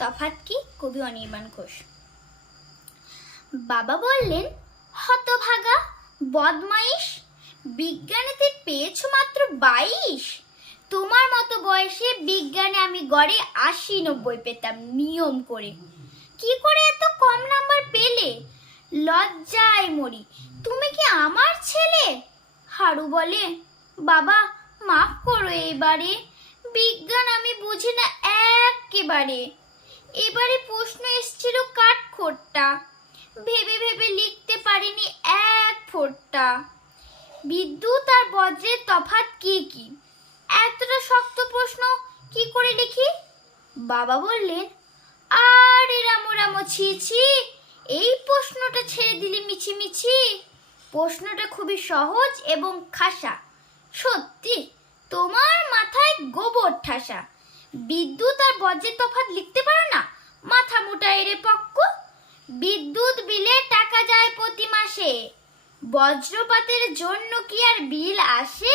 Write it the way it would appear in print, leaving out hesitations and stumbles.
তফাৎ কি? কবি অনির্বাণ ঘোষ। বাবা বললেন, হতভাগা, বদমাইশ, বিজ্ঞানেতে পেয়েছো মাত্র 22। তোমার মতো বয়সে বিজ্ঞানে আমি গড়ে 80-90 পেতাম নিয়ম করে। কি করে এত কম নাম্বার পেলে? লজ্জায় মরি। তুমি কি আমার ছেলে? হারু বলে, বাবা মাফ করো, এবারে বিজ্ঞান আমি বুঝি না একেবারে। এবারে প্রশ্ন এসেছিল কাঠখোট্টা, ভেবে ভেবে লিখতে পারিনি এক ফোঁটা। বিদ্যুৎ আর বজ্রের তফাৎ কি কি? এতটা শক্ত প্রশ্ন কি করে লিখি? বাবা বললেন, আরে রামো রামো ছি ছি, এই প্রশ্নটা ছেড়ে দিলে মিছিমিছি। প্রশ্নটা খুবই সহজ এবং খাসা। সত্যি তোমার মাথায় গোবর ঠাসা। বিদ্যুৎ আর বজ্রের তফাৎ লিখতে পারো না? মাথা মোটা এরে পক্ক। বিদ্যুৎ বিলে টাকা যায় প্রতি মাসে, বজ্রপাতের জন্য কি আর বিল আসে?